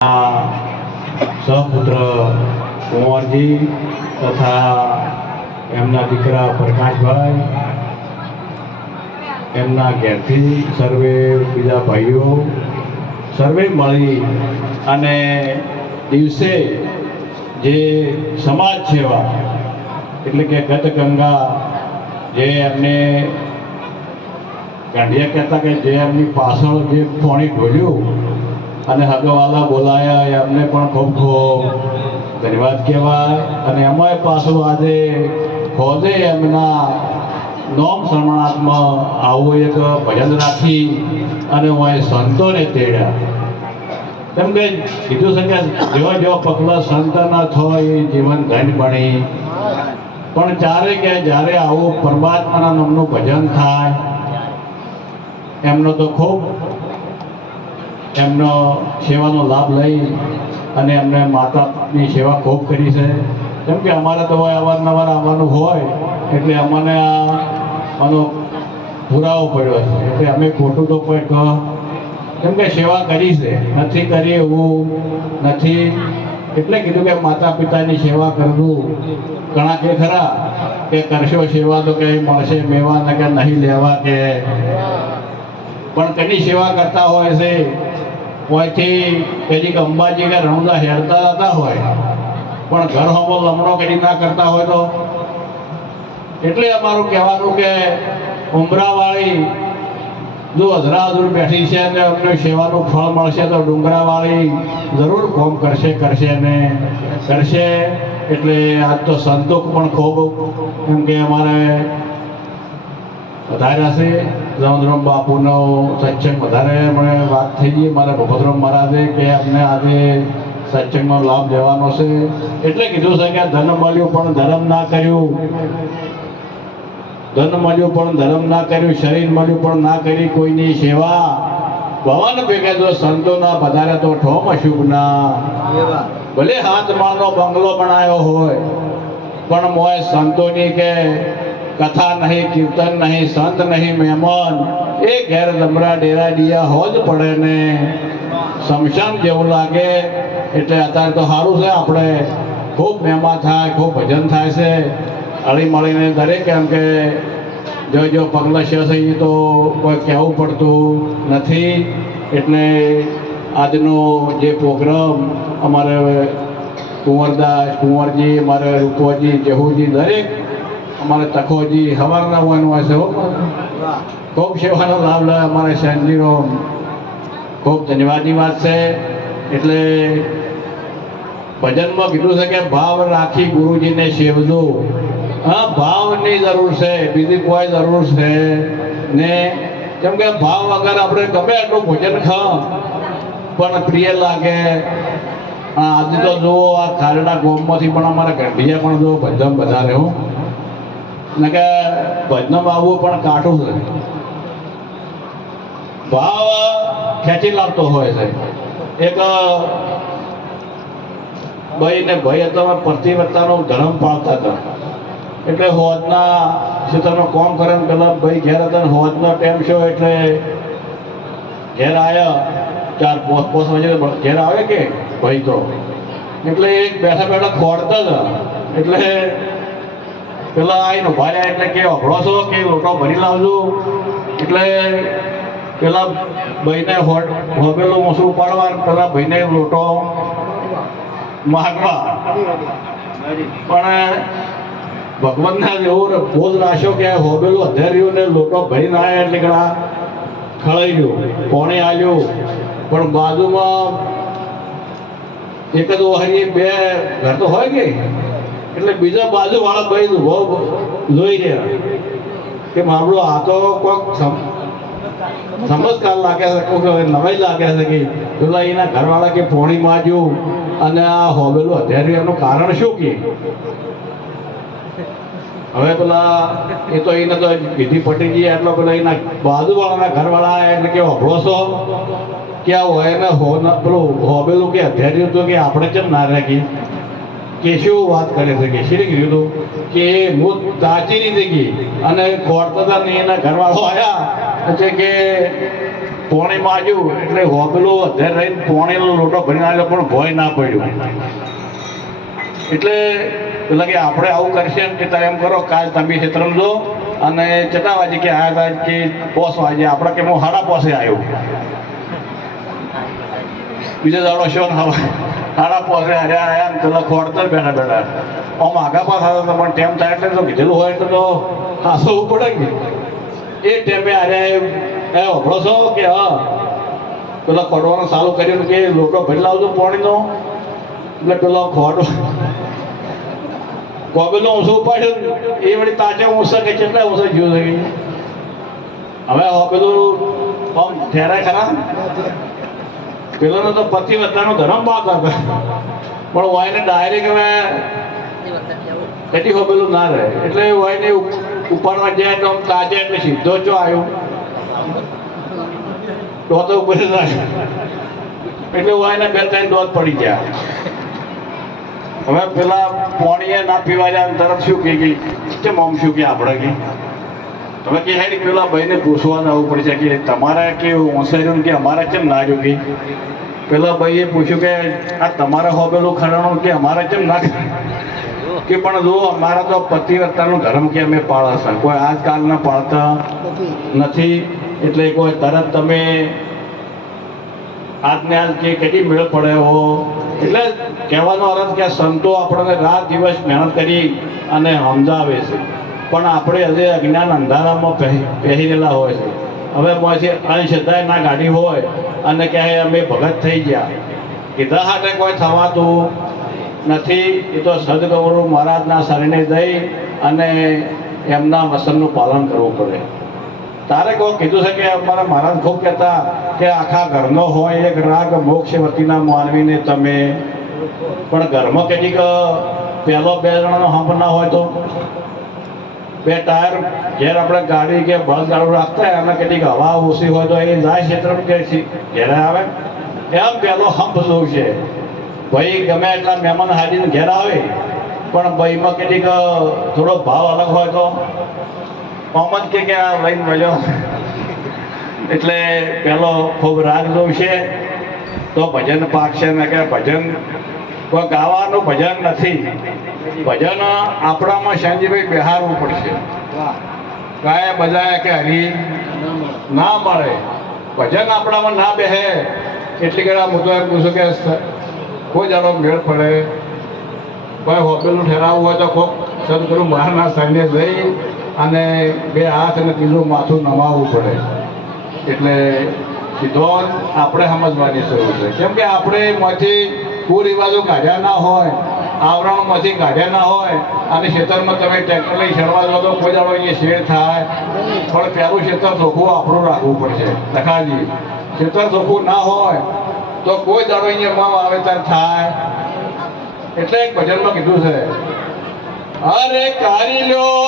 સહપુત્ર કુંવરજી તથા એમના દીકરા પ્રકાશભાઈ, એમના ઘેરથી સર્વે બીજા ભાઈઓ સર્વે મળી અને દિવસે જે સમાજ સેવા એટલે કે ગતગંગા જે એમને ગાંધિયા કહેતા કે જે એમની પાછળ જે પાણી ઢોળ્યું અને હગવાલા બોલાયા એમને પણ ખૂબ ખૂબ ધન્યવાદ કહેવાય. અને એમાંય પાછું આજે ખોદે એમના નોમ શરણાત્મા આવું એક ભજન રાખી અને હું અહીં સંતોને તેડ્યા. કેમ કે કીધું છે કે જેવો જેવો પગલા સંતના થાય એ જીવન ધન્ય બની. પણ ચારે કે જ્યારે આવું પરમાત્માના નામનું ભજન થાય એમનો તો ખૂબ એમનો સેવાનો લાભ લઈ અને એમને માતાની સેવા ખૂબ કરી છે. કેમ કે અમારે તો અવારનવાર આવવાનું હોય એટલે અમને આનો પુરાવો પડ્યો છે એટલે અમે ખોટું તો કોઈ કેમ કે સેવા કરી છે નથી કરી એવું નથી. એટલે કીધું કે માતા પિતાની સેવા કરવું. ઘણા કે ખરા કે કરશો સેવા તો કંઈ મળશે મેવા ને કે નહીં લેવા કે, પણ કની સેવા કરતા હોય છે કોઈથી કદી અંબાજી કે રણુદા હેરતા જતા હોય પણ ઘર હોમો લમણો કદી ના કરતા હોય તો. એટલે અમારું કહેવાનું કે ઉમરાવાળી જો હજરાહજુર બેઠી છે અને અમને સેવાનું ફળ મળશે તો ડુંગરાવાળી જરૂર કોમ કરશે ને કરશે. એટલે આજ તો સંતોષ પણ ખૂબ એમ કે અમારે વધારે છે. જમદરામ બાપુનો સત્સંગ વધારે મને વાત થઈ ગઈ મારે ભગવતરામ મહારાજે કે અમને આજે સત્સંગનો લાભ લેવાનો છે. એટલે કીધું છે કે ધન મળ્યું પણ ધર્મ ના કર્યું, ધન મળ્યું પણ ધર્મ ના કર્યું, શરીર મળ્યું પણ ના કરી કોઈની સેવા. ભવન ભેગે જો સંતો ના વધારે તો ઠોમ અશુભ ના. ભલે હાથ માનો બંગલો બનાવ્યો હોય પણ મોય સંતોની કે કથા નહીં, કીર્તન નહીં, સંત નહીં, મહેમાન એ ઘેર જમરા ડેરા ડિયા હોજ પડે ને શમશાન જેવું લાગે. એટલે અત્યારે તો સારું છે આપણે ખૂબ મહેમાન થાય, ખૂબ ભજન થાય છે હળી મળીને દરેક. એમ કે જો પગલા છે એ તો કોઈ કહેવું પડતું નથી. એટલે આજનો જે પ્રોગ્રામ અમારે કુંવરદાસ, કુંવરજી, અમારે રૂપોજી, જેહુજી દરેક અમારે તખોજી સવારના હોવાનું હોય છે. ખૂબ સેવાનો લાભ લે અમારે શાંતિનો ખૂબ ધન્યવાદની વાત છે. એટલે ભજનમાં કીધું છે કે ભાવ રાખી ગુરુજીને સેવજો. હા, ભાવની જરૂર છે, બીજી કોઈ જરૂર છે ને. કેમ કે ભાવ વગર આપણે ગમે એટલું ભોજન ખા પણ પ્રિય લાગે. આજે તો જુઓ આ ખારડા ગોમમાંથી પણ અમારા ગઢિયા પણ જો ભજન વધારે હું ને કે ભજનમાં આવવું પણ કાઠું છે. ભાવ ખેંચી લાવતો હોય છે. એક ભાઈ ને ભાઈ હતા પ્રતિવર્તાનો ધર્મ પાળતા હતા. એટલે હોજના ક્ષેત્રમાં કોમ કરે પેલા ભાઈ ઘેર હતા ને હોજનો ટાઈમ છો એટલે ઘેર આવ્યા 4-5 વાગે ઘેર આવે કે ભાઈ તો એટલે એક બેઠા બેઠા ખોડતા હતા. એટલે પેલા આવીને ઉભા રહ્યા એટલે કે અભળો છો કે લોટો ભરી લાવજો. એટલે પેલા ભાઈને હોબેલું મોસું પાડવા પેલા ભાઈને લોટો માગવા. પણ ભગવાનના એવો બોધ રાખ્યો કે હોબેલું અધેર્યું ને લોટો ભરીને આવ્યા એટલે ઘણા ખળાઈ ગયું, પોણે આવ્યું. પણ બાજુમાં એક જ ઓહરી બે ઘર તો હોય કે એટલે બીજા બાજુ વાળા ભાઈ જોઈ રહ્યા કે મારું આ તો કોઈક સમજકાર લાગે છે, કોઈ નવાઈ લાગે છે કે પેલા એના ઘરવાળા કે પોણી માજ્યું અને આ હોબેલું અત્યારે એનું કારણ શું કે હવે પેલા એ તો એને તો વિધિ પટી ગઈ એટલે પેલા એના બાજુવાળાના ઘરવાળા એટલે કે અભળો છો ક્યાં હોય ને પેલું હોબેલું કે અત્યારે હતું કે આપણે કેમ ના રાખી કે શું વાત કરે છે કે શી કીધું હતું કે હું સાચી રીતે ગઈ અને ખોરતા હતા ને એના ઘરવાળો આવ્યા એટલે કે પોણીમાં આવ્યું એટલે હોબલું અધેર રહીને પોણીનો લોટો ભરીને આવ્યો પણ ભોય ના પડ્યું. એટલે પેલા કે આપણે આવું કરશે કે તારે એમ કરો કાલ તમે ક્ષેત્રમાં જો અને કેટલા વાગે કે આવ્યા હતા કે 5 વાગે, આપણે કે હું 5:30 આવ્યો. બીજો દાડો શું હવે 5:30 આવ્યા ને પેલા ખોડતર બેઠા બેઠા આમ આગા પાછા હતા પણ ટેમ થાય એટલે તો કીધેલું હોય તો હાસવું પડે ને. એ ટેમે આવ્યા એ વપડો છો કે હા પેલા ખોડવાનું ચાલુ કર્યું કે લોટો ભરી લાવજો પાણીનો. એટલે પેલો ખોડો કોબેલો ઊંચો ઉપાડ્યું એ વળી તાજે ઊંચા કે કેટલા ઊંચા ગયું છે. હવે પેલું આમ ઠેરાય ખરા પેલો તો પતિ વત્તાનો ધર્મ પાક હતો પણ વાયને ડાયરેક્ટ હવે કદી હોબેલું ના રહે એટલે વાયને ઉપાડવા જાય તો આમ તાજે એટલે સીધો જો આવ્યો તો ઉપર એટલે વાયને 2-3 દોત પડી ગયા. હવે પેલા પાણીએ ના પીવા જાય તરત શું કે કેમ આમ શું કે આપણે કે હવે કે હેડ પેલા ભાઈને પૂછવા જવું પડશે કે તમારે કે ઓસર્યું કે અમારે કેમ ના રહ્યું કે પેલા ભાઈએ પૂછ્યું કે આ તમારે હોબેલું ખરણું કે અમારે કેમ ના કે પણ જો અમારા તો પતિવ્રતાનો ધર્મ કે અમે પાળે છે, કોઈ આજકાલના પાળતા નથી. એટલે કોઈ તરત તમે આજને આજ કે કેટલી મેળ પડે હો. એટલે કહેવાનો અર્થ કે સંતો આપણને રાત દિવસ મહેનત કરી અને સમજાવે છે પણ આપણે હજે અજ્ઞાન અંધારામાં પહેરેલા હોય છે. હવે પછી અંધશ્રદ્ધા ના ગાડી હોય અને કહે અમે ભગત થઈ ગયા, કીધા હાટે કોઈ થવાતું નથી. એ તો સદગુરુ મહારાજના શરણે જઈ અને એમના વચનનું પાલન કરવું પડે. તારે કોઈ કીધું છે કે અમારા મહારાજ ખૂબ કહેતા કે આખા ઘરનો હોય એક રાગ મોક્ષવતીના માનવીને તમે, પણ ઘરમાં કેટલીક પહેલો 2 જણાનો હંપ ના હોય તો 2 ટાયર ઘેર આપણે ગાડી કે બળદગાડું રાખતા હોય એમાં કેટલીક હવા ઓછી હોય તો એ જાય ક્ષેત્ર કે ઘેરે આવે એમ પહેલો હંપ જોઉં છે. ભાઈ ગમે એટલા મહેમાન હાજીને ઘેર આવે પણ ભાઈમાં કેટલીક થોડો ભાવ અલગ હોય તો આમ જ કે આ લઈને મજો. એટલે પેલો ખૂબ રાગ જોશે તો ભજન પાકશે ને કે ભજન કોઈ ગાવાનું ભજન નથી. ભજન આપણામાં શાંતિભાઈ બેહારવું પડશે. ગાય બજાય કે હરી ના મળે, ભજન આપણામાં ના બેહે એટલી ઘણા હું તો એમ પૂછું કે કોઈ જાણો મેળ પડે. કોઈ હોટેલનું ઠેરાવવું હોય તો કોઈક સદગુરુ બહારના સાંજે જઈ અને 2 હાથ અને 3 માથું નમાવવું પડે. એટલે સીધો આપણે સમજવાની જરૂર છે. કેમ કે આપણે માંથી કુરિવાજો કાઢ્યા ના હોય, આવરણમાંથી કાઢ્યા ના હોય અને ખેતરમાં તમે ટ્રેક્ટર લઈ ચડવા દો તો કોઈ દાડો અહીંયા શેર થાય. પણ પહેલું ખેતર ચોખ્ખું આપણું રાખવું પડશે. લખાજી ખેતર ચોખ્ખું ના હોય તો કોઈ દાડો અહીંયા વાવેતર થાય. એટલે એક ભજનમાં કીધું છે અરે કારી લ્યો